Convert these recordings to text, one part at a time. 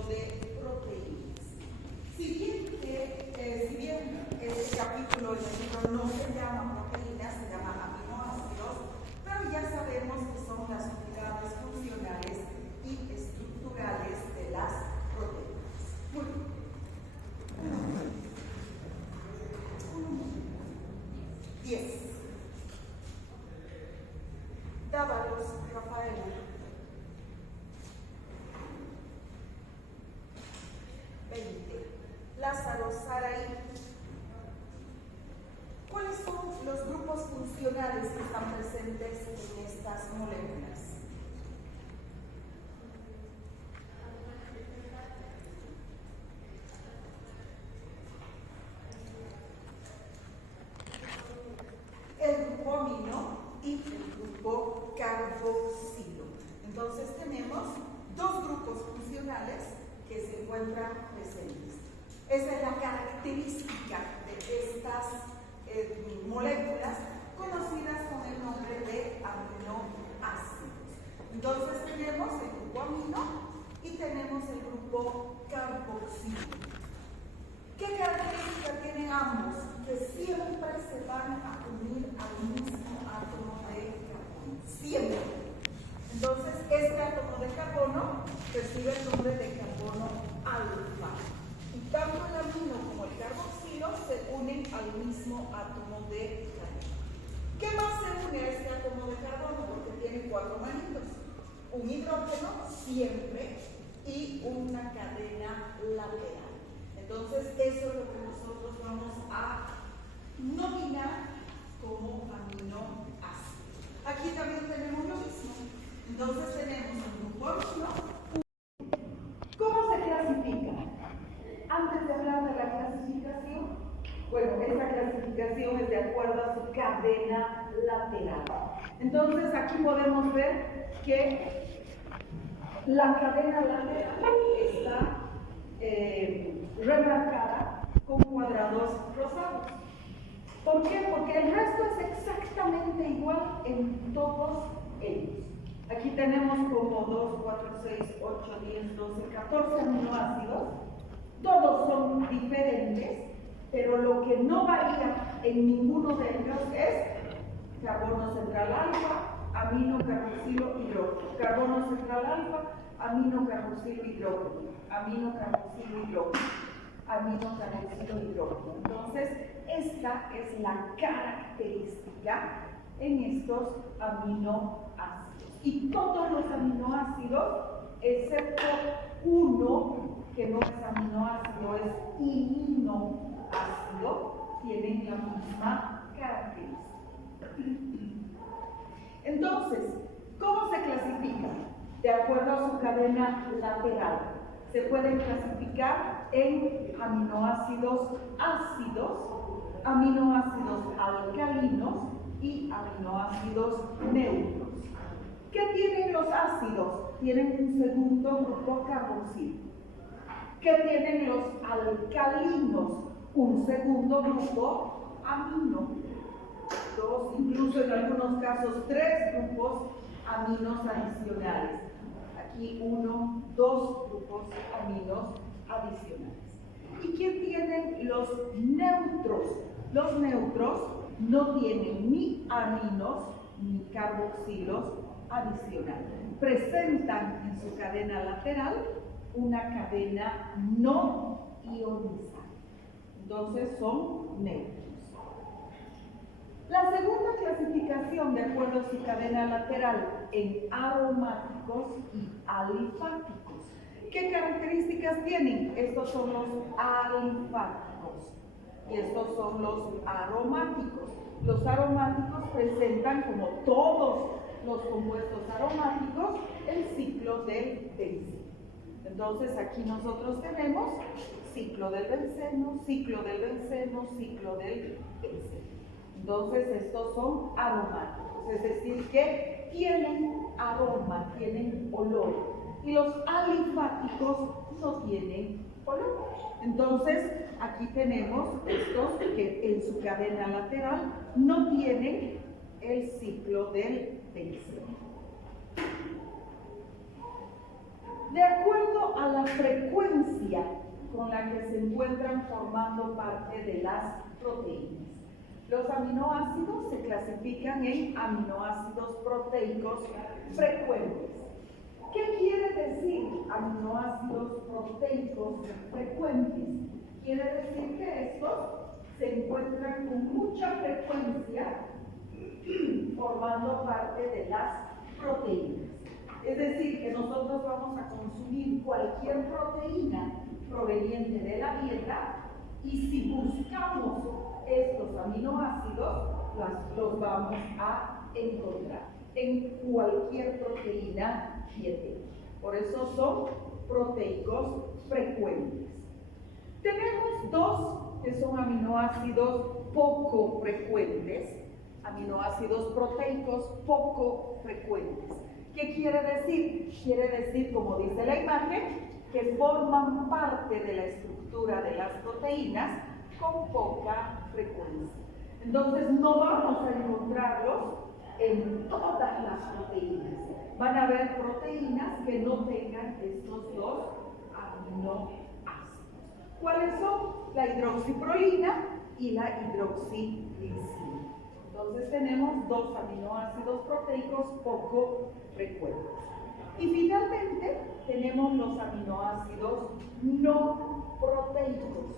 ciclo de proteínas. Si bien este capítulo del libro no se llama proteínas, se llama aminoácidos, pero ya sabemos que son las unidades funcionales y estructurales de las proteínas. Muy bien. 10. Dávalos, Rafael. Lázaro, Saraí. ¿Cuáles son los grupos funcionales que están presentes en estas moléculas? El grupo amino y el grupo carboxilo. Entonces tenemos dos grupos funcionales que se encuentran presentes. Esa es la característica de estas moléculas conocidas con el nombre de aminoácidos. Entonces tenemos el grupo amino y tenemos el grupo carboxilo. ¿Qué característica tienen ambos? Que siempre se van a unir al mismo átomo de carbono. Siempre. Entonces, este átomo de carbono recibe el nombre de carbono alfa. Y tanto el amino como el carboxilo se unen al mismo átomo de carbono. ¿Qué más se une a este átomo de carbono? Porque tiene 4 manitos. Un hidrógeno siempre y una cadena lateral. Entonces, eso es lo que nosotros vamos a nominar como aminoácido. Aquí también tenemos lo mismo. Entonces, tenemos un grupo amino. ¿Cómo se clasifica? Antes de hablar de la clasificación, bueno, esta clasificación es de acuerdo a su cadena lateral. Entonces, aquí podemos ver que la cadena lateral está remarcada con cuadrados rosados. ¿Por qué? Porque el resto es exactamente igual en todos ellos. Aquí tenemos como 2, 4, 6, 8, 10, 12, 14 aminoácidos. Todos son diferentes, pero lo que no varía en ninguno de ellos es carbono central alfa, amino, carboxilo, hidrógeno. Carbono central alfa, amino, carboxilo, hidrógeno. Amino, carboxilo, hidrógeno. Amino, carboxilo, hidrógeno. Entonces, esta es la característica en estos aminoácidos. Y todos los aminoácidos, excepto uno que no es aminoácido, es iminoácido, tienen la misma característica. Entonces, ¿cómo se clasifica? De acuerdo a su cadena lateral. Se pueden clasificar en aminoácidos ácidos, aminoácidos alcalinos y aminoácidos neutros. ¿Qué tienen los ácidos? Tienen un segundo grupo carboxilo. ¿Qué tienen los alcalinos? Un segundo grupo amino. Dos, incluso en algunos casos 3 grupos aminos adicionales. Aquí 1, 2 grupos aminos adicionales. ¿Y quién tienen los neutros? Los neutros no tienen ni aminos ni carboxilos adicionales. Presentan en su cadena lateral una cadena no ionizante. Entonces son neutros. La segunda clasificación, de acuerdo a su cadena lateral, en aromáticos y alifáticos. ¿Qué características tienen? Estos son los alifáticos y estos son los aromáticos. Los aromáticos presentan, como todos los compuestos aromáticos, el ciclo del benceno. Entonces aquí nosotros tenemos ciclo del benceno, ciclo del benceno, ciclo del benceno. Entonces estos son aromáticos, es decir que tienen aroma, tienen olor. Y los alifáticos no tienen olor. Entonces aquí tenemos estos que en su cadena lateral no tienen el ciclo del benceno. De acuerdo a la la frecuencia con la que se encuentran formando parte de las proteínas. Los aminoácidos se clasifican en aminoácidos proteicos frecuentes. ¿Qué quiere decir aminoácidos proteicos frecuentes? Quiere decir que estos se encuentran con mucha frecuencia formando parte de las proteínas. Es decir, que nosotros vamos a consumir cualquier proteína proveniente de la dieta y si buscamos estos aminoácidos, los vamos a encontrar en cualquier proteína dietética. Por eso son proteicos frecuentes. Tenemos dos que son aminoácidos poco frecuentes, aminoácidos proteicos poco frecuentes. ¿Qué quiere decir? Quiere decir, como dice la imagen, que forman parte de la estructura de las proteínas con poca frecuencia. Entonces no vamos a encontrarlos en todas las proteínas. Van a haber proteínas que no tengan estos dos aminoácidos. ¿Cuáles son? La hidroxiprolina y la hidroxiglicina. Entonces tenemos dos aminoácidos proteicos poco frecuentes. Y finalmente tenemos los aminoácidos no proteicos.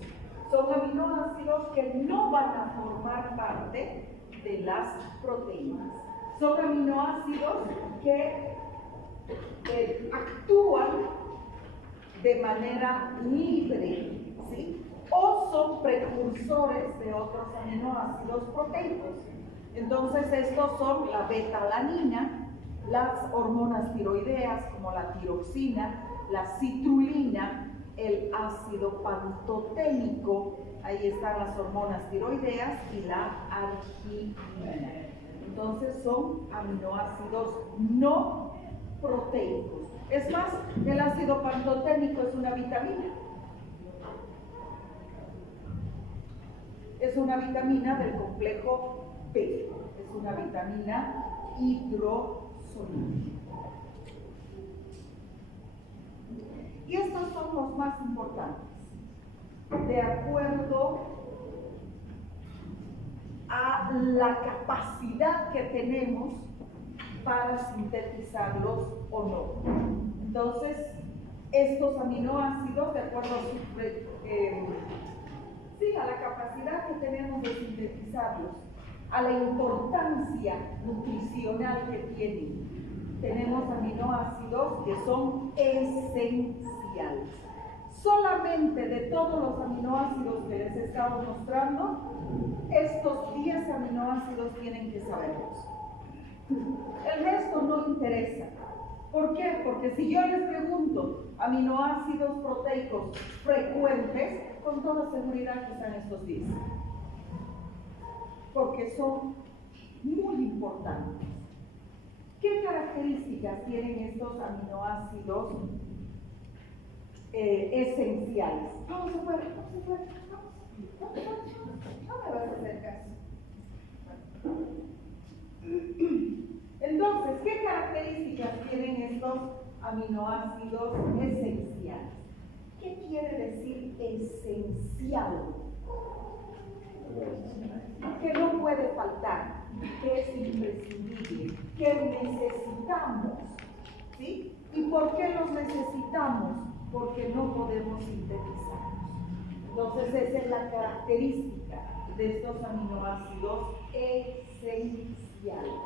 Son aminoácidos que no van a formar parte de las proteínas. Son aminoácidos que actúan de manera libre, ¿sí? O son precursores de otros aminoácidos proteicos. Entonces estos son la beta-alanina, las hormonas tiroideas como la tiroxina, la citrulina, el ácido pantoténico, ahí están las hormonas tiroideas y la arginina. Entonces son aminoácidos no proteicos. Es más, el ácido pantoténico es una vitamina. Es una vitamina del complejo B. Es una vitamina hidrosoluble. Y estos son los más importantes, de acuerdo a la capacidad que tenemos para sintetizarlos o no. Entonces, estos aminoácidos, de acuerdo a la capacidad que tenemos de sintetizarlos, a la importancia nutricional que tienen, tenemos aminoácidos que son esenciales. Solamente de todos los aminoácidos que les he estado mostrando, estos 10 aminoácidos tienen que saberlos. El resto no interesa. ¿Por qué? Porque si yo les pregunto aminoácidos proteicos frecuentes, con toda seguridad que están estos 10. Porque son muy importantes. ¿Qué características tienen estos aminoácidos esenciales? Vamos afuera, vamos. No me vas a hacer caso. Entonces, ¿qué características tienen estos aminoácidos esenciales? ¿Qué quiere decir esencial? Que no puede faltar, que es imprescindible, que necesitamos, ¿sí? ¿Y por qué los necesitamos? Porque no podemos sintetizarlos. Entonces, esa es la característica de estos aminoácidos esenciales.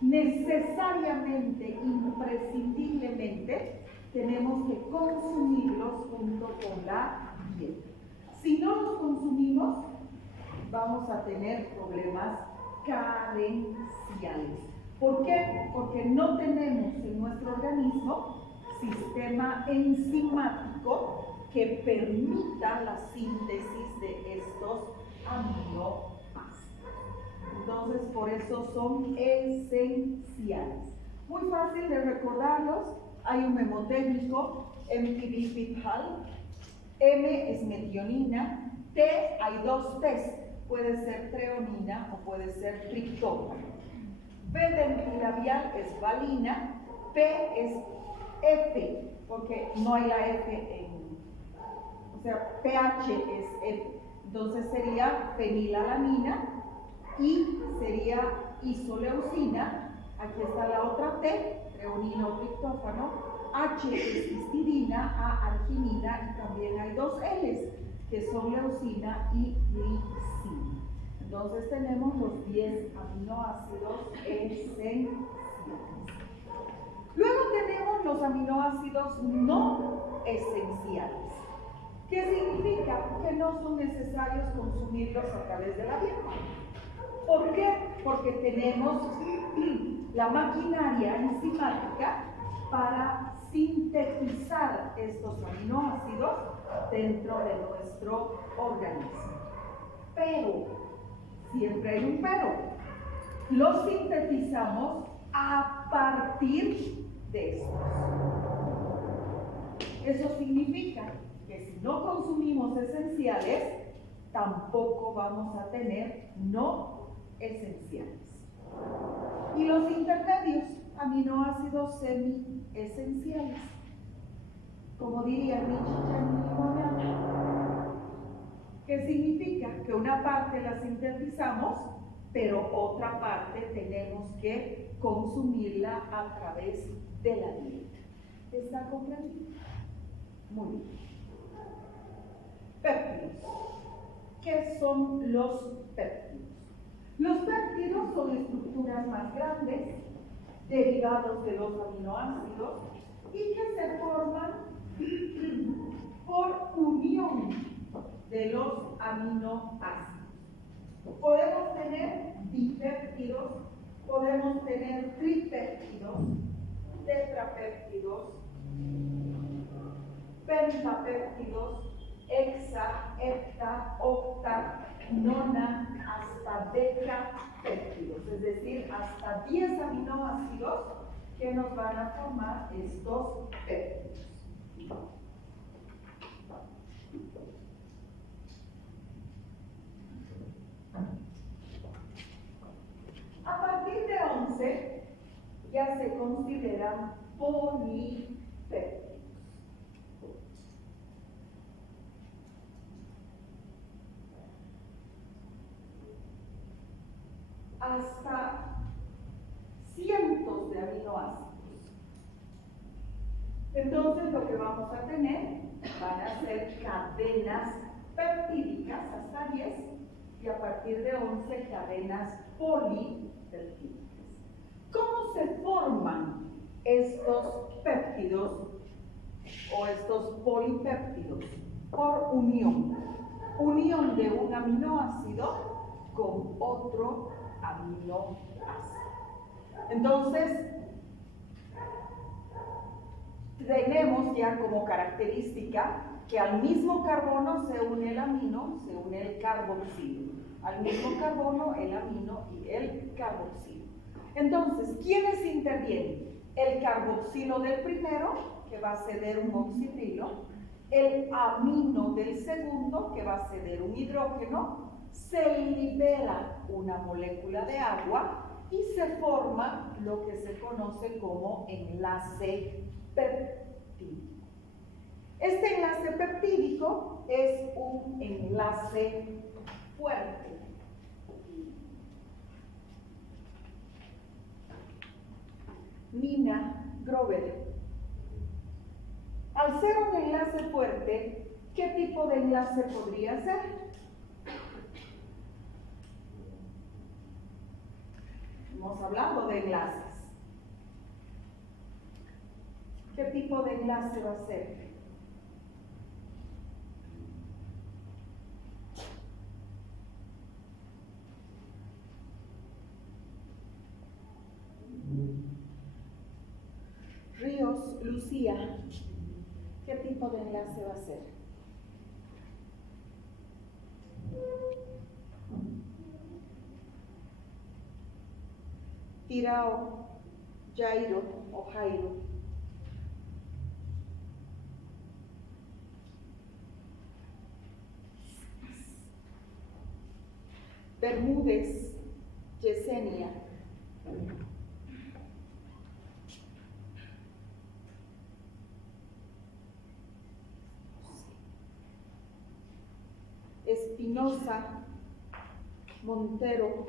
Necesariamente, imprescindiblemente, tenemos que consumirlos junto con la dieta. Si no los consumimos, vamos a tener problemas carenciales. ¿Por qué? Porque no tenemos en nuestro organismo sistema enzimático que permita la síntesis de estos aminoácidos. Entonces, por eso son esenciales. Muy fácil de recordarlos. Hay un mnemotécnico, MTB-FIT-HAL. M es metionina. T, hay dos T's. Puede ser treonina o puede ser triptófano. B de bilabial es valina. P es F, porque no hay la F en, o sea, pH es F. Entonces sería fenilalanina, I sería isoleucina, aquí está la otra T, treonino triptófano, H es histidina, A arginina, y también hay dos L's, que son leucina y glicina. Entonces tenemos los 10 aminoácidos esenciales. Luego tenemos los aminoácidos no esenciales. ¿Qué significa? Que no son necesarios consumirlos a través de la dieta. ¿Por qué? Porque tenemos la maquinaria enzimática para sintetizar estos aminoácidos dentro de nuestro organismo. Pero, siempre hay un pero, los sintetizamos a partir de estos. Eso significa que si no consumimos esenciales, tampoco vamos a tener no esenciales. Y los intermedios, aminoácidos semi-esenciales, como diría Nietzsche, ¿qué significa? Que una parte la sintetizamos, pero otra parte tenemos que consumirla a través de la dieta. ¿Está comprendido? Muy bien. Péptidos. ¿Qué son los péptidos? Los péptidos son estructuras más grandes, derivados de los aminoácidos, y que se forman por unión de los aminoácidos. Podemos tener dipéptidos, podemos tener tripéptidos, tetrapéptidos, pentapéptidos, hexa, hepta, octa, nona, hasta decapéptidos, es decir, hasta 10 aminoácidos que nos van a formar estos péptidos. A partir de 11 ya se consideran polipéptidos. Hasta cientos de aminoácidos. Entonces lo que vamos a tener van a ser cadenas peptídicas hasta 10 y a partir de 11 cadenas polipeptídicas. ¿Cómo se forman estos péptidos o estos polipéptidos? Por unión. Unión de un aminoácido con otro aminoácido. Entonces, tenemos ya como característica que al mismo carbono se une el amino, se une el carboxilo. Al mismo carbono, el amino y el carboxilo. Entonces, ¿quiénes intervienen? El carboxilo del primero, que va a ceder un oxidrilo, el amino del segundo, que va a ceder un hidrógeno, se libera una molécula de agua y se forma lo que se conoce como enlace peptídico. Este enlace peptídico es un enlace fuerte. Nina Grover. Al ser un enlace fuerte, ¿qué tipo de enlace podría ser? Hemos hablado de enlaces. ¿Qué tipo de enlace va a ser? Ríos, Lucía, ¿qué tipo de enlace va a ser? Tirao, Jairo o Jairo. Bermúdez, Yesenia. Espinosa Montero,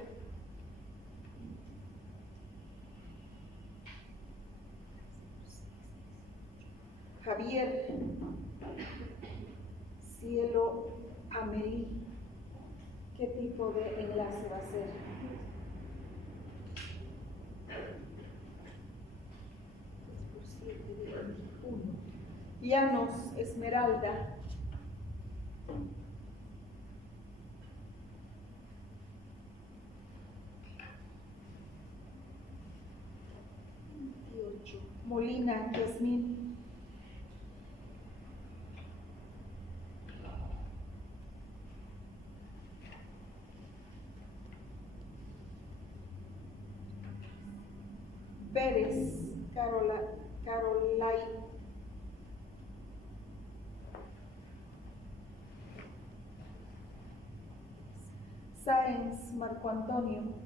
Javier Cielo Amelí. ¿Qué tipo de enlace va a ser? Llanos Esmeralda. Molina Yasmín. Pérez Carolay. Sáenz Marco Antonio.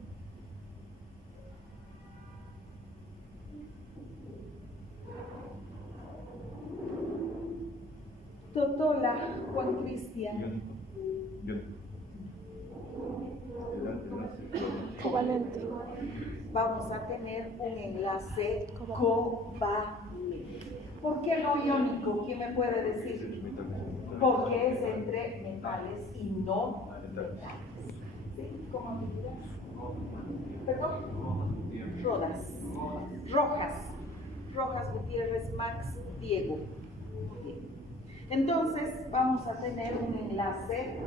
Totola Juan Cristian. Covalente. Vamos a tener un enlace covalente. ¿Por qué no iónico? ¿Quién me puede decir? Porque es entre metales y no metales. ¿Sí? ¿Cómo te dirás? ¿Perdón? Rojas Gutiérrez Max Diego. Entonces vamos a tener un enlace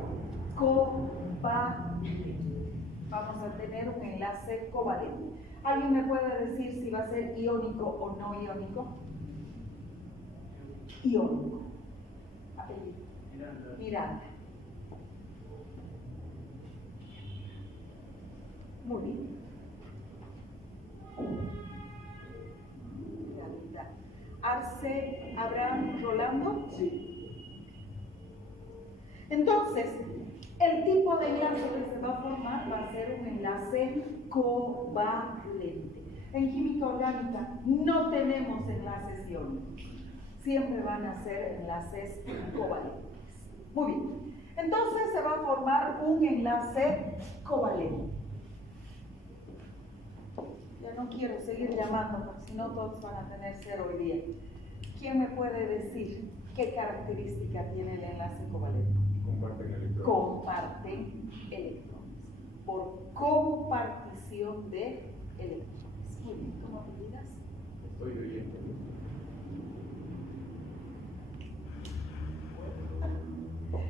covalente. ¿Alguien me puede decir si va a ser iónico o no iónico? Iónico. Miranda. Muy bien. Arce Abraham Rolando. Sí. Entonces, el tipo de enlace que se va a formar va a ser un enlace covalente. En química orgánica no tenemos enlaces iónicos. Siempre van a ser enlaces covalentes. Muy bien. Entonces se va a formar un enlace covalente. Ya no quiero seguir llamando porque si no todos van a tener 0 hoy día. ¿Quién me puede decir qué característica tiene el enlace covalente? Comparten electrones. Por compartición de electrones. Muy bien, ¿cómo te digas? Estoy oyendo.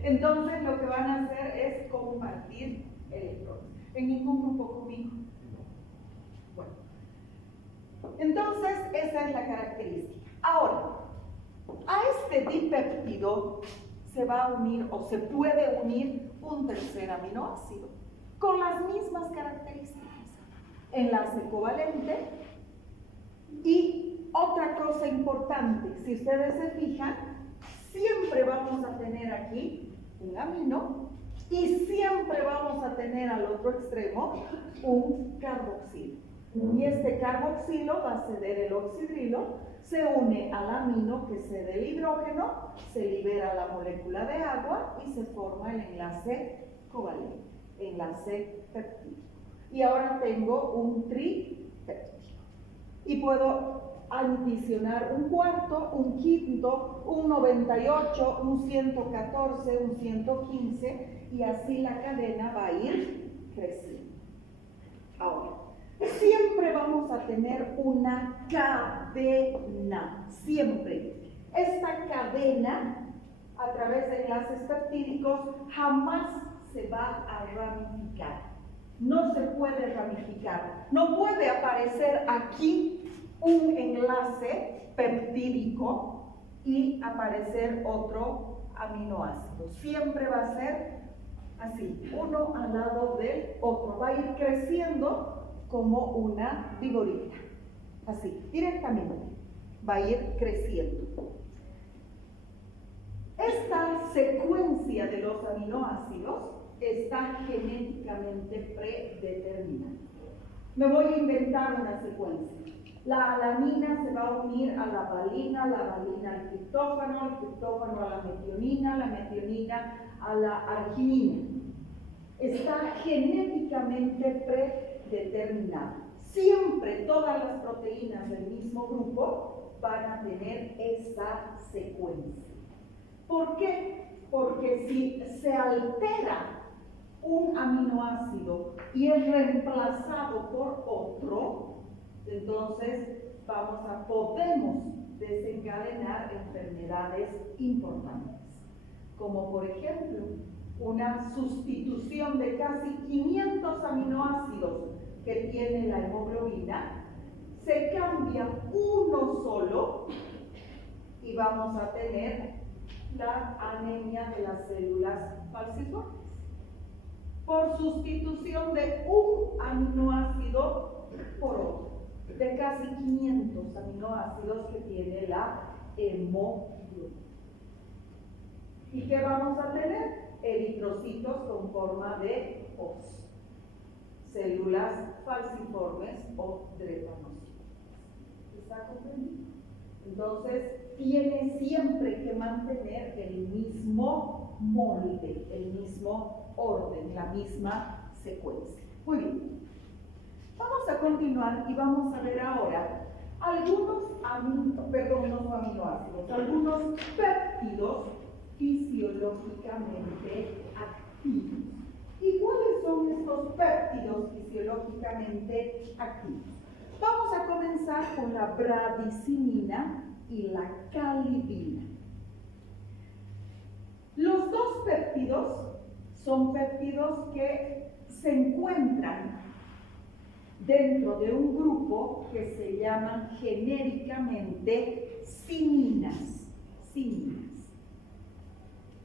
Entonces lo que van a hacer es compartir electrones. En ningún grupo conmigo. Bueno. Entonces esa es la característica. Ahora, a este dipéptido se va a unir o se puede unir un tercer aminoácido con las mismas características. Enlace covalente. Y otra cosa importante, si ustedes se fijan, siempre vamos a tener aquí un amino y siempre vamos a tener al otro extremo un carboxilo. Y este carboxilo va a ceder el oxidrilo, se une al amino que cede el hidrógeno, se libera la molécula de agua y se forma el enlace covalente, enlace peptídico. Y ahora tengo un tripéptido. Y puedo adicionar un cuarto, un quinto, un 98, un 114, un 115 y así la cadena va a ir creciendo. Ahora, siempre vamos a tener una cadena, siempre. Esta cadena, a través de enlaces peptídicos, jamás se va a ramificar. No se puede ramificar. No puede aparecer aquí un enlace peptídico y aparecer otro aminoácido. Siempre va a ser así, uno al lado del otro. Va a ir creciendo como una vigorita. Así, directamente. Va a ir creciendo. Esta secuencia de los aminoácidos está genéticamente predeterminada. Me voy a inventar una secuencia. La alanina se va a unir a la valina al triptófano a la metionina a la arginina. Está genéticamente predeterminado. Siempre todas las proteínas del mismo grupo van a tener esa secuencia. ¿Por qué? Porque si se altera un aminoácido y es reemplazado por otro, entonces podemos desencadenar enfermedades importantes, como por ejemplo una sustitución de casi 500 aminoácidos que tiene la hemoglobina, se cambia uno solo y vamos a tener la anemia de las células falciformes por sustitución de un aminoácido por otro, de casi 500 aminoácidos que tiene la hemoglobina. ¿Y qué vamos a tener? Eritrocitos con forma de hoz, células falciformes o drepanocitos. ¿Está comprendido? Entonces, tiene siempre que mantener el mismo molde, el mismo orden, la misma secuencia. Muy bien. Vamos a continuar y vamos a ver ahora algunos algunos péptidos fisiológicamente activos. ¿Y cuáles son estos péptidos fisiológicamente activos? Vamos a comenzar con la bradicinina y la calidina. Los dos péptidos son péptidos que se encuentran dentro de un grupo que se llaman genéricamente cininas.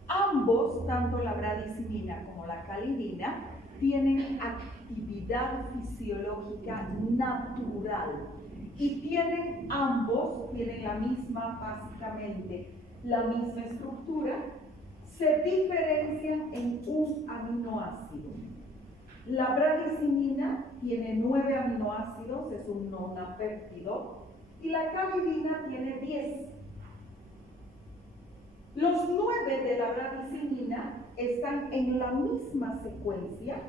Ambos, tanto la bradicinina como la calidina, tienen actividad fisiológica natural y ambos tienen básicamente la misma estructura, se diferencian en un aminoácido. La bradicinina tiene 9 aminoácidos, es un nonapéptido, y la calidina tiene 10. Los 9 de la bradicinina están en la misma secuencia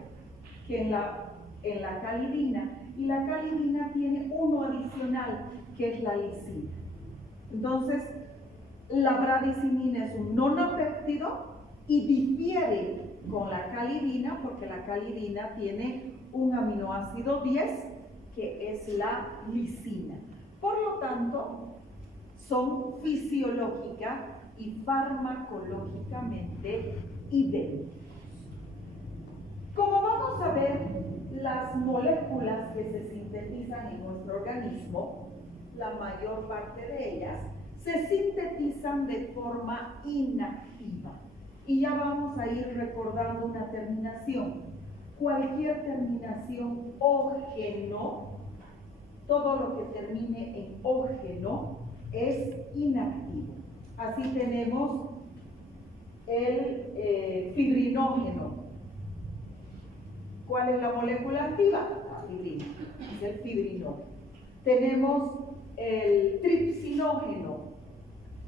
que en la calidina, y la calidina tiene uno adicional, que es la lisina. Entonces, la bradicinina es un nonapéptido y difiere con la calidina porque la calidina tiene un aminoácido 10, que es la lisina. Por lo tanto, son fisiológica y farmacológicamente idénticos. Como vamos a ver, las moléculas que se sintetizan en nuestro organismo, la mayor parte de ellas, se sintetizan de forma inactiva. Y ya vamos a ir recordando una terminación. Cualquier terminación ógeno, todo lo que termine en ógeno, es inactivo. Así tenemos el fibrinógeno. ¿Cuál es la molécula activa? La fibrina, es el fibrinógeno. Tenemos el tripsinógeno.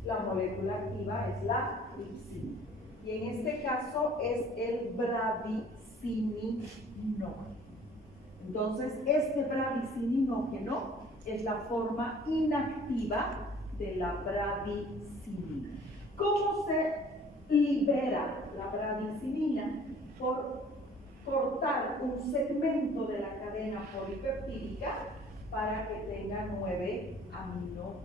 La molécula activa es la tripsina. Y en este caso es el bradicinógeno. Entonces, este bradicinógeno es la forma inactiva de la bradicinina. ¿Cómo se libera la bradicinina? Por cortar un segmento de la cadena polipeptídica para que tenga 9 aminoácidos.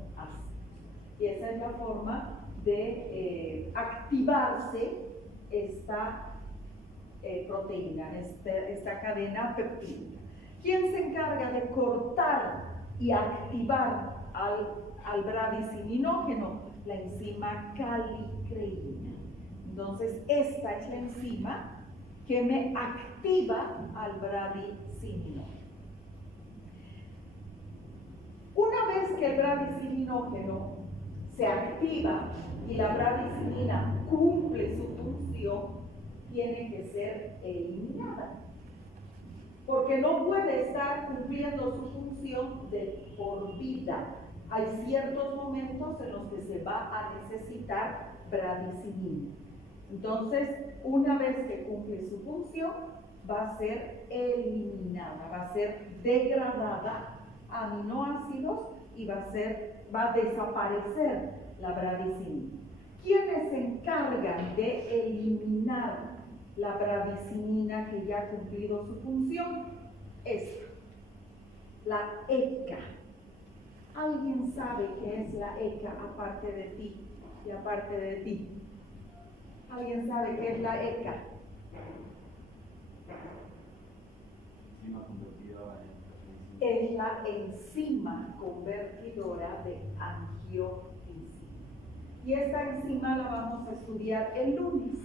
Y esa es la forma de activarse esta proteína, esta cadena peptídica. ¿Quién se encarga de cortar y activar al bradicinógeno? La enzima calicreína. Entonces, esta es la enzima que me activa al bradicinógeno. Una vez que el bradicinógeno se activa y la bradicinina cumple su función, tiene que ser eliminada. porque no puede estar cumpliendo su función de por vida. Hay ciertos momentos en los que se va a necesitar bradicinina. Entonces, una vez que cumple su función, va a ser eliminada, va a ser degradada a aminoácidos y va a desaparecer la bradicinina. ¿Quiénes se encargan de eliminar la bradicinina que ya ha cumplido su función? Esta, la ECA. ¿Alguien sabe qué es la ECA aparte de ti y aparte de ti? ¿Alguien sabe qué es la ECA? Es la enzima convertidora de angiotensina. Y esta enzima la vamos a estudiar el lunes.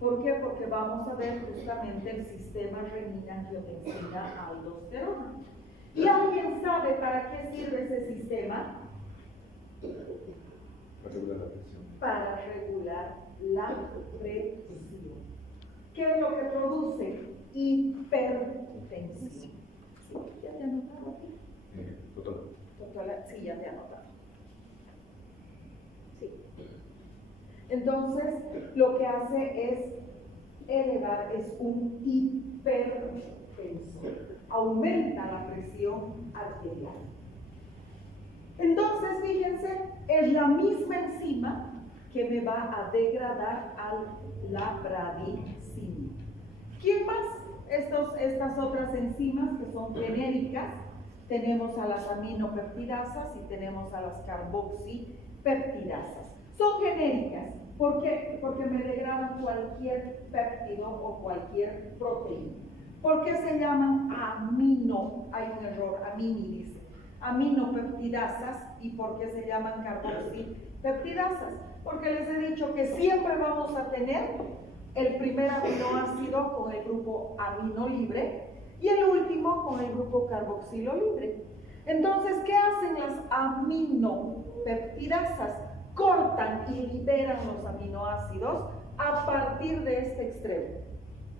¿Por qué? Porque vamos a ver justamente el sistema renina-angiotensina-aldosterona. ¿Y alguien sabe para qué sirve ese sistema? Para regular la presión. Para regular la presión. ¿Qué es lo que produce? Hipertensión. ¿Sí? ¿Ya te anotaron aquí? Doctora, sí, ya te anotaron. Sí. Entonces, lo que hace es elevar, es un hipertensor. Aumenta la presión arterial. Entonces, fíjense, es la misma enzima que me va a degradar a la bradicinina. ¿Quién más? Estas otras enzimas que son genéricas, tenemos a las aminopeptidasas y tenemos a las carboxipeptidasas. Son genéricas. ¿Por qué? Porque me degradan cualquier péptido o cualquier proteína. ¿Por qué se llaman amino? Hay un error, amini dice. Aminopeptidasas. ¿Y por qué se llaman carboxipeptidasas? Porque les he dicho que siempre vamos a tener el primer aminoácido con el grupo amino libre y el último con el grupo carboxilo libre. Entonces, ¿qué hacen las aminopeptidasas? Cortan y liberan los aminoácidos a partir de este extremo,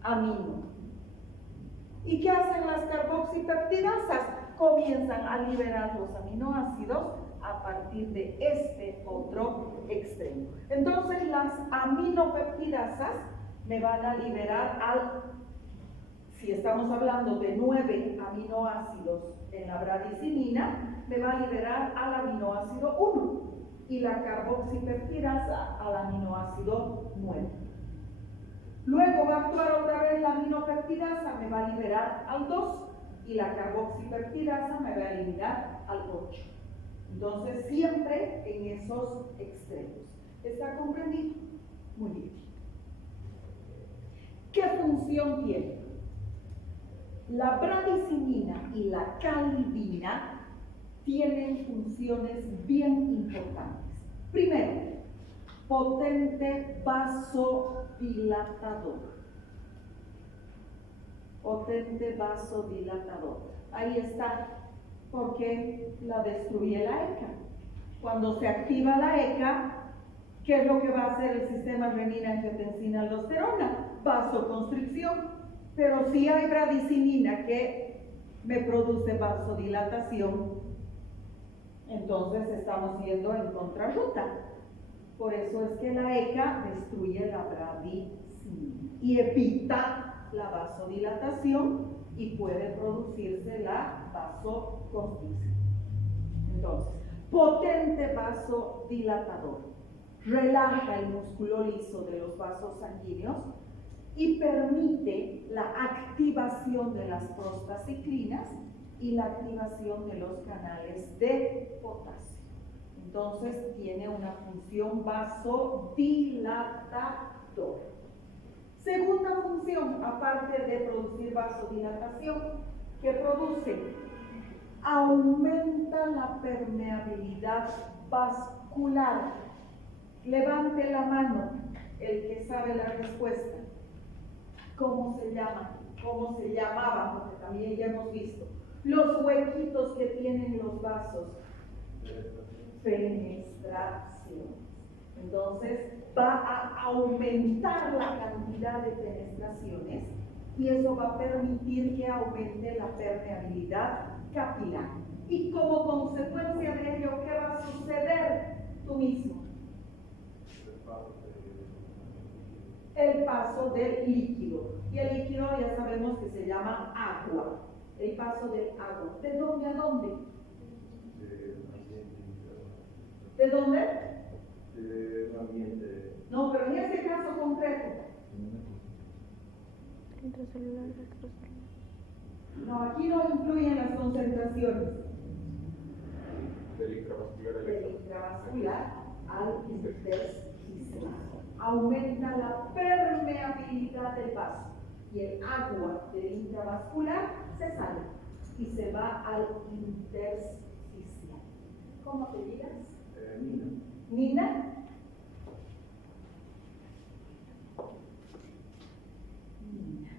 amino. ¿Y qué hacen las carboxipeptidasas? Comienzan a liberar los aminoácidos a partir de este otro extremo. Entonces, las aminopeptidasas me van a liberar si estamos hablando de 9 aminoácidos en la bradicinina, me va a liberar al aminoácido 1 y la carboxipeptidasa al aminoácido 9. Luego va a actuar otra vez la aminopeptidasa, me va a liberar al 2 y la carboxipeptidasa me va a eliminar al 8. Entonces, siempre en esos extremos. ¿Está comprendido? Muy bien. ¿Qué función tiene? La bradicinina y la calibina tienen funciones bien importantes. Primero, potente vasodilatador. Potente vasodilatador. Ahí está, porque la destruye la ECA. Cuando se activa la ECA, ¿qué es lo que va a hacer el sistema renina-angiotensina-aldosterona? Vasoconstricción. Pero si hay bradicinina que me produce vasodilatación, entonces estamos yendo en contrarruta. Por eso es que la ECA destruye la bradicinina y evita la vasodilatación y puede producirse la vasoconstricción. Entonces, potente vasodilatador, relaja el músculo liso de los vasos sanguíneos y permite la activación de las prostaciclinas y la activación de los canales de potasio. Entonces tiene una función vasodilatadora. Segunda función, aparte de producir vasodilatación, ¿qué produce? Aumenta la permeabilidad vascular. Levante la mano el que sabe la respuesta. ¿Cómo se llama? ¿Cómo se llamaban? Porque también ya hemos visto. Los huequitos que tienen los vasos. Fenestración. Entonces va a aumentar la cantidad de fenestraciones y eso va a permitir que aumente la permeabilidad capilar. Y como consecuencia de ello, ¿qué va a suceder? Tú mismo. El paso del líquido. Y el líquido ya sabemos que se llama agua. El paso del agua. ¿De dónde a dónde? ¿De dónde? Del ambiente. No, pero en este caso concreto. Intracelular, extracelular. No, aquí no influyen las concentraciones. Del intravascular Del intravascular al intersticial. Aumenta la permeabilidad del vaso y el agua del intravascular se sale y se va al intersticial. ¿Cómo te digas? Nina. Nina. Nina.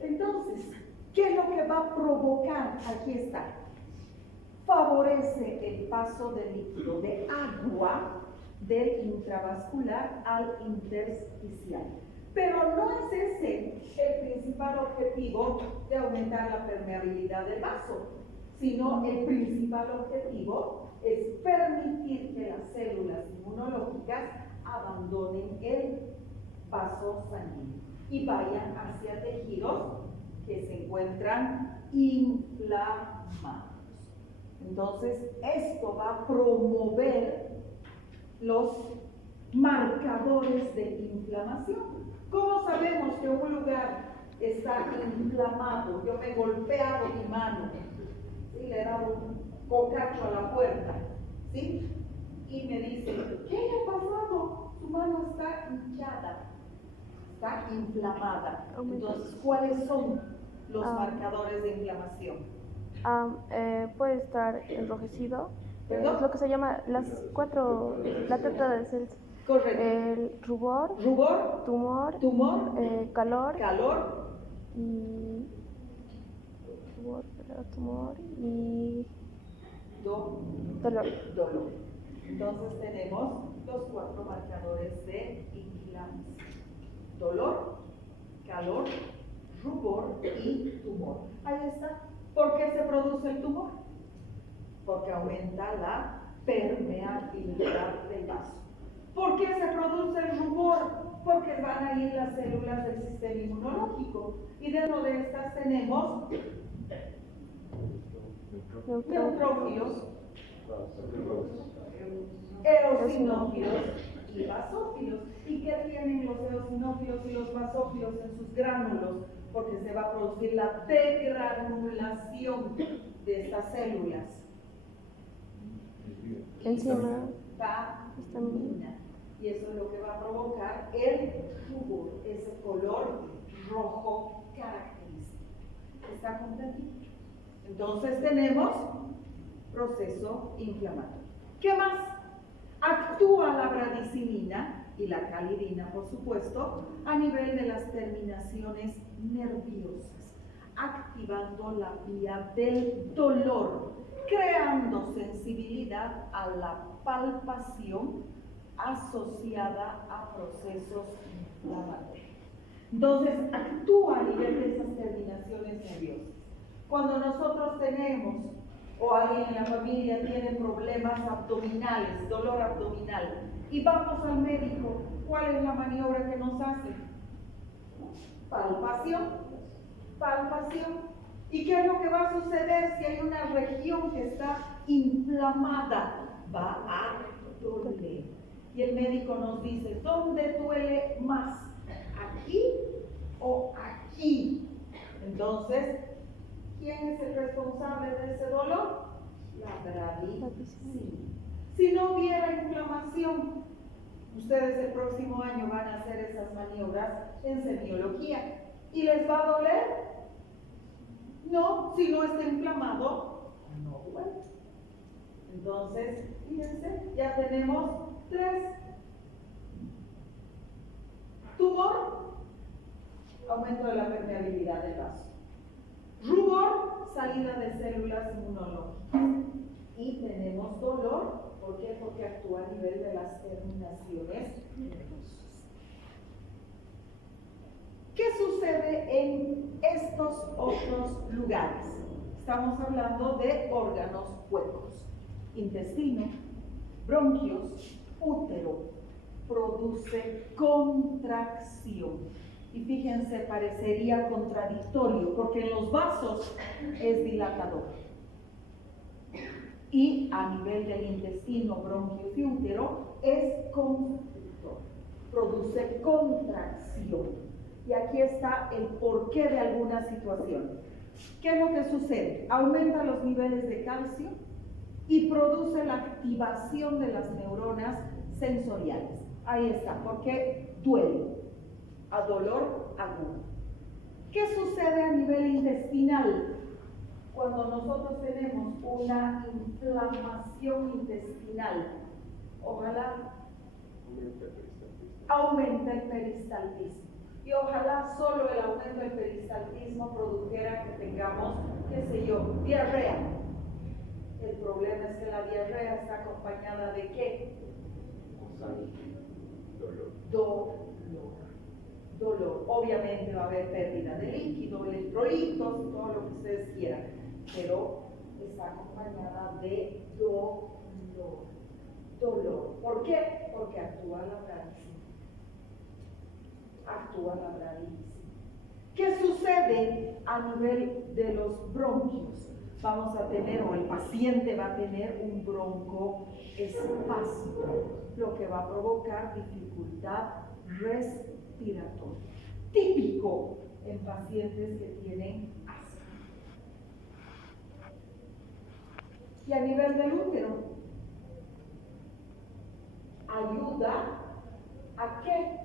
Entonces, ¿qué es lo que va a provocar? Aquí está. Favorece el paso del líquido de agua del intravascular al intersticial. Pero no es ese el principal objetivo de aumentar la permeabilidad del vaso, sino el principal objetivo es permitir que las células inmunológicas abandonen el vaso sanguíneo y vayan hacia tejidos que se encuentran inflamados. Entonces, esto va a promover los marcadores de inflamación. ¿Cómo sabemos que un lugar está inflamado? Yo me he golpeado mi mano, ¿sí? Le he dado un cocacho a la puerta, ¿sí? Y me dice, ¿qué le ha pasado? Su mano está hinchada, está inflamada. Entonces, ¿cuáles son los marcadores de inflamación? Puede estar enrojecido. ¿Perdón? Es lo que se llama la tetra de Cells. Correcto. El rubor, tumor, calor y tumor y dolor. Entonces tenemos los 4 marcadores de inflamación: dolor, calor, rubor y tumor. Ahí está. ¿Por qué se produce el tumor? Porque aumenta la permeabilidad del vaso. ¿Por qué se produce el rubor? Porque van a ir las células del sistema inmunológico. Y dentro de estas tenemos neutrófilos, eosinófilos y basófilos. ¿Y qué tienen los eosinófilos y los basófilos en sus gránulos? Porque se va a producir la degranulación de estas células. Enzima. Histamina. Y eso es lo que va a provocar el rubor, ese color rojo característico. ¿Está comprendido? Entonces tenemos proceso inflamatorio. ¿Qué más? Actúa la bradicilina y la calidina, por supuesto, a nivel de las terminaciones nerviosas, activando la vía del dolor, creando sensibilidad a la palpación asociada a procesos inflamatorios. Entonces, actúa a nivel de esas terminaciones nerviosas. Cuando nosotros tenemos o alguien en la familia tiene problemas abdominales, dolor abdominal, y vamos al médico, ¿cuál es la maniobra que nos hace? Palpación. ¿Y qué es lo que va a suceder si hay una región que está inflamada? Va a doler. Y el médico nos dice, ¿dónde duele más? ¿Aquí o aquí? Entonces, ¿quién es el responsable de ese dolor? La bradicilina. Si no hubiera inflamación, ustedes el próximo año van a hacer esas maniobras en semiología. ¿Y les va a doler? No, si no está inflamado, no duele. Entonces, fíjense, ya tenemos 3. Tumor, aumento de la permeabilidad del vaso. Rubor, salida de células respuestas inmunológicas. Y tenemos dolor, ¿por qué? Porque actúa a nivel de las terminaciones nerviosas. ¿Qué sucede en estos otros lugares? Estamos hablando de órganos huecos: intestino, bronquios, útero. Produce contracción. Y fíjense, parecería contradictorio, porque en los vasos es dilatador. Y a nivel del intestino, bronquios y útero es constrictor. Produce contracción. Y aquí está el porqué de alguna situación. ¿Qué es lo que sucede? Aumenta los niveles de calcio y produce la activación de las neuronas sensoriales. Ahí está, porque duele, a dolor agudo. ¿Qué sucede a nivel intestinal? Cuando nosotros tenemos una inflamación intestinal, ojalá aumente el peristaltismo. Y ojalá solo el aumento del peristaltismo produjera que tengamos, qué sé yo, diarrea. El problema es que la diarrea está acompañada de ¿qué? Dolor. Obviamente va a haber pérdida de líquido, electrolitos, todo lo que ustedes quieran, pero está acompañada de dolor. ¿Por qué? Porque actúa la bradísima. ¿Qué sucede a nivel de los bronquios? Vamos a tener, o el paciente va a tener un broncoespasmo, lo que va a provocar dificultad respiratoria. Típico en pacientes que tienen asma. Y a nivel del útero, ayuda a qué?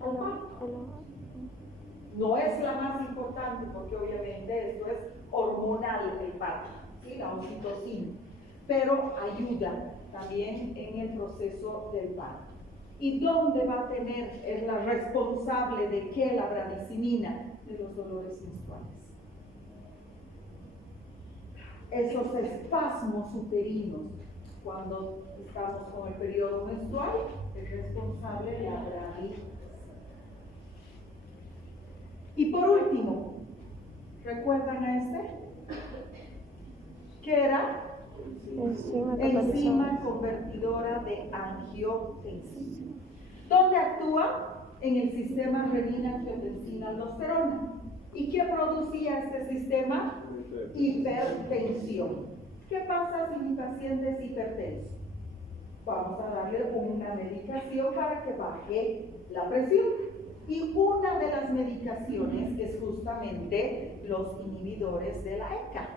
Al parto. No es la más importante porque obviamente esto es hormonal el parto, ¿sí? La oxitocina, pero ayuda también en el proceso del parto. ¿Y dónde va a tener? Es la responsable de qué la bradicimina, de los dolores menstruales. Esos espasmos uterinos, cuando estamos con el periodo menstrual, es responsable de la bradicimina. Y por último, ¿recuerdan a este? ¿Qué era? Enzima convertidora de angiotensina. ¿Dónde actúa? En el sistema renina-angiotensina-aldosterona. ¿Y qué producía este sistema? Hipertensión. ¿Qué pasa si mi paciente es hipertenso? Vamos a darle una medicación para que baje la presión. Y una de las medicaciones es justamente los inhibidores de la ECA,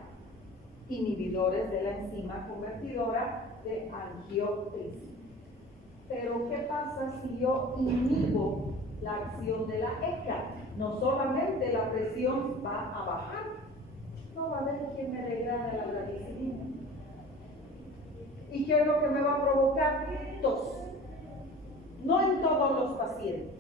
inhibidores de la enzima convertidora de angiotensina. Pero ¿qué pasa si yo inhibo la acción de la ECA? No solamente la presión va a bajar, no va a haber quien me degrade la bradicimina. ¿Y qué es lo que me va a provocar? Tos. No en todos los pacientes.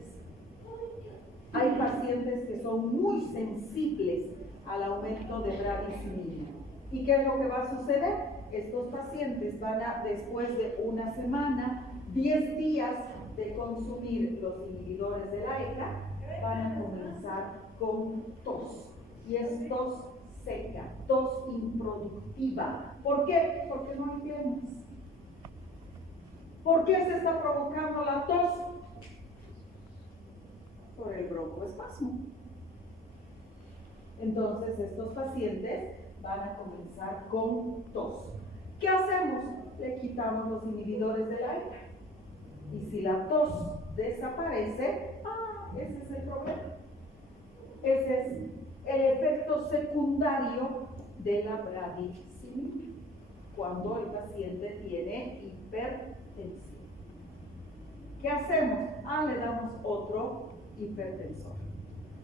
Hay pacientes que son muy sensibles al aumento de bradicimina. ¿Y qué es lo que va a suceder? Estos pacientes van a, después de una semana, 10 días de consumir los inhibidores de la ECA, van a comenzar con tos. Y es tos seca, tos improductiva. ¿Por qué? Porque no hay piernas. ¿Por qué se está provocando la tos? Por el broncoespasmo. Entonces estos pacientes van a comenzar con tos. ¿Qué hacemos? Le quitamos los inhibidores de la ECA. Y si la tos desaparece, ese es el problema. Ese es el efecto secundario de la bradicimina cuando el paciente tiene hipertensión. ¿Qué hacemos? Le damos otro hipertensor,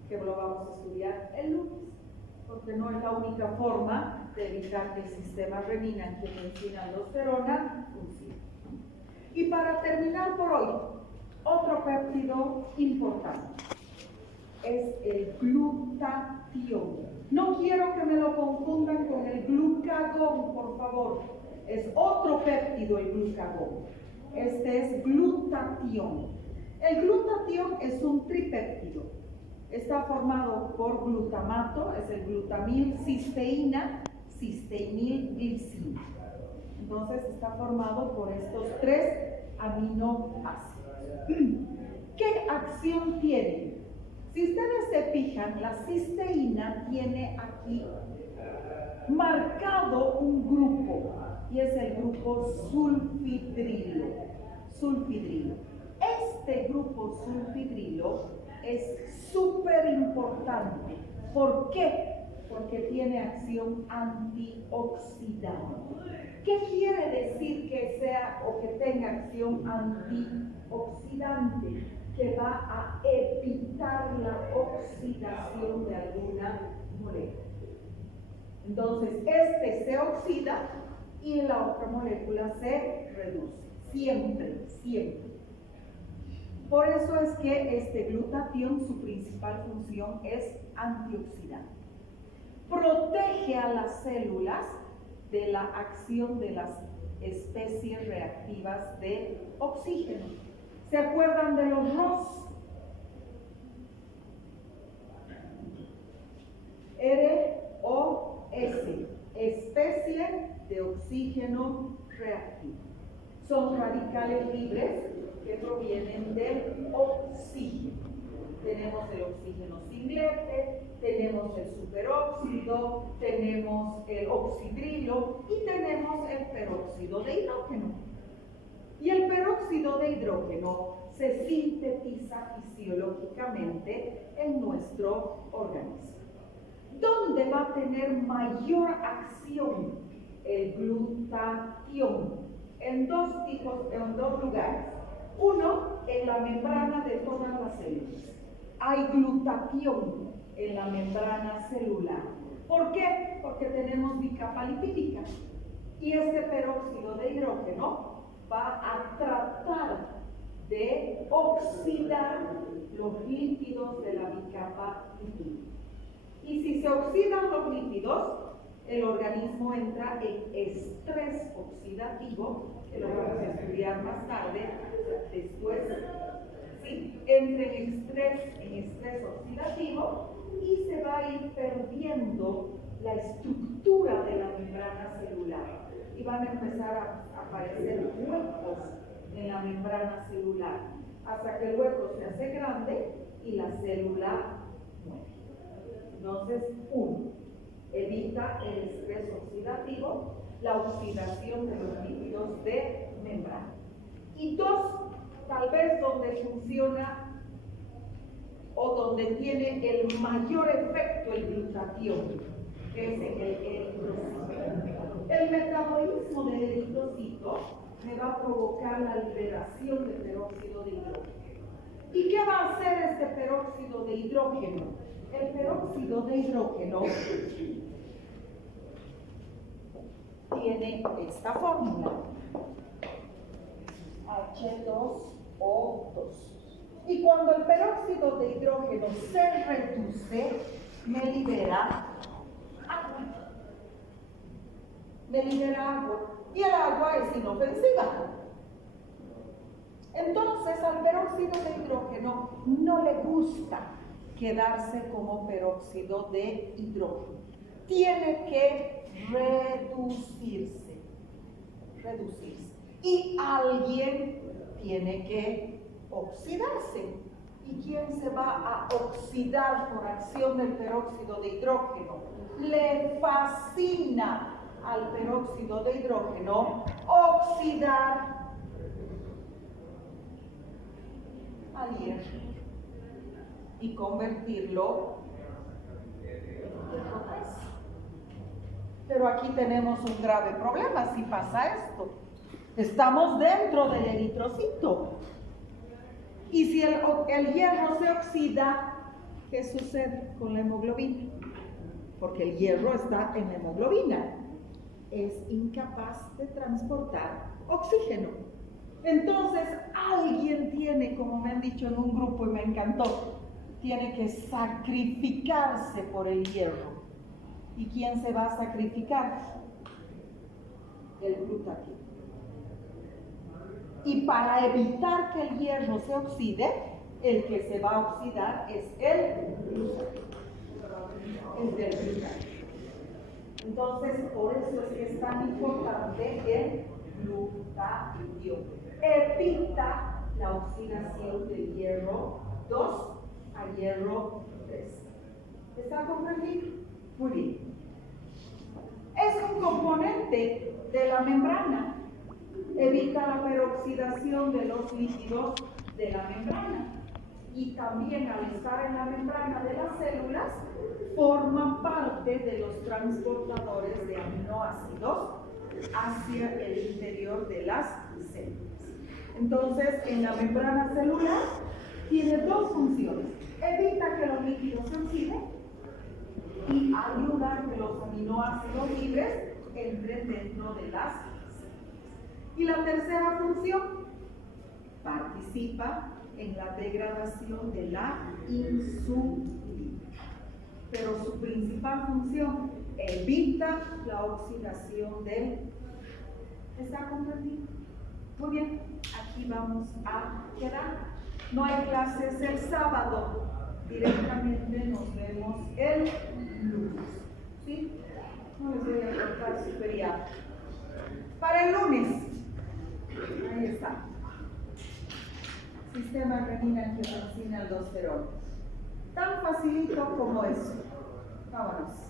que lo vamos a estudiar el lunes, porque no es la única forma de evitar que el sistema renina-angiotensina-aldosterona funcione. Y para terminar por hoy, otro péptido importante, es el glutatión. No quiero que me lo confundan con el glucagón, por favor. Es otro péptido el glucagón. Este es glutatión. El glutatión es un tripéptido. Está formado por glutamato, es el glutamil, cisteína, cisteinilglicina. Entonces está formado por estos 3 aminoácidos. ¿Qué acción tiene? Si ustedes se fijan, la cisteína tiene aquí marcado un grupo y es el grupo sulfidrilo. Este grupo sulfidrilo es súper importante. ¿Por qué? Porque tiene acción antioxidante. ¿Qué quiere decir que sea o que tenga acción antioxidante? Que va a evitar la oxidación de alguna molécula. Entonces, este se oxida y la otra molécula se reduce. Siempre. Por eso es que este glutatión, su principal función es antioxidante. Protege a las células de la acción de las especies reactivas de oxígeno. ¿Se acuerdan de los ROS? ROS, especie de oxígeno reactivo. Son radicales libres que provienen del oxígeno. Tenemos el oxígeno singlete, tenemos el superóxido, tenemos el oxidrilo y tenemos el peróxido de hidrógeno. Y el peróxido de hidrógeno se sintetiza fisiológicamente en nuestro organismo. ¿Dónde va a tener mayor acción el glutatión? En dos lugares. Uno, en la membrana de todas las células. Hay glutatión en la membrana celular. ¿Por qué? Porque tenemos bicapa lipídica. Y este peróxido de hidrógeno va a tratar de oxidar los lípidos de la bicapa lipídica. Y si se oxidan los lípidos, el organismo entra en estrés oxidativo, que lo vamos a estudiar más tarde, después, ¿sí? Entra en estrés oxidativo y se va a ir perdiendo la estructura de la membrana celular. Y van a empezar a aparecer huecos en la membrana celular, hasta que el hueco se hace grande y la célula muere. Entonces, 1. Evita el estrés oxidativo, la oxidación de los lípidos de membrana. Y 2, tal vez donde funciona o donde tiene el mayor efecto el glutatión, que es en el eritrocito. El metabolismo del eritrocito me va a provocar la liberación de peróxido de hidrógeno. ¿Y qué va a hacer este peróxido de hidrógeno? El peróxido de hidrógeno tiene esta fórmula, H2O2. Y cuando el peróxido de hidrógeno se reduce, me libera agua. Y el agua es inofensiva. Entonces, al peróxido de hidrógeno no le gusta quedarse como peróxido de hidrógeno. Tiene que reducirse. Y alguien tiene que oxidarse. ¿Y quién se va a oxidar por acción del peróxido de hidrógeno? Le fascina al peróxido de hidrógeno oxidar al hierro y convertirlo en hierro 3. Pero aquí tenemos un grave problema si pasa esto. Estamos dentro del eritrocito. Y si el hierro se oxida, ¿qué sucede con la hemoglobina? Porque el hierro está en la hemoglobina. Es incapaz de transportar oxígeno. Entonces, alguien tiene, como me han dicho en un grupo y me encantó, tiene que sacrificarse por el hierro. ¿Y quién se va a sacrificar? El glutatión. Y para evitar que el hierro se oxide, el que se va a oxidar es el glutatión. Es del glutatión. Entonces, por eso es que es tan importante el glutatión. Evita la oxidación del hierro 2 a hierro 3. ¿Está comprendido? Muy bien. Es un componente de la membrana. Evita la peroxidación de los líquidos de la membrana. Y también al estar en la membrana de las células, forma parte de los transportadores de aminoácidos hacia el interior de las células. Entonces, en la membrana celular tiene dos funciones. Evita que los líquidos se oxiden y ayuda a que los aminoácidos libres entren dentro de las células. Y la tercera función, participa en la degradación de la insulina. Pero su principal función, evita la oxidación del... ¿Está comprendido? Muy bien, aquí vamos a quedar. No hay clases el sábado, directamente nos vemos el lunes. ¿Sí? No les voy a cortar su feriado. Para el lunes, ahí está. Sistema renina, angiotensina, aldosterona. Tan facilito como eso. Vámonos.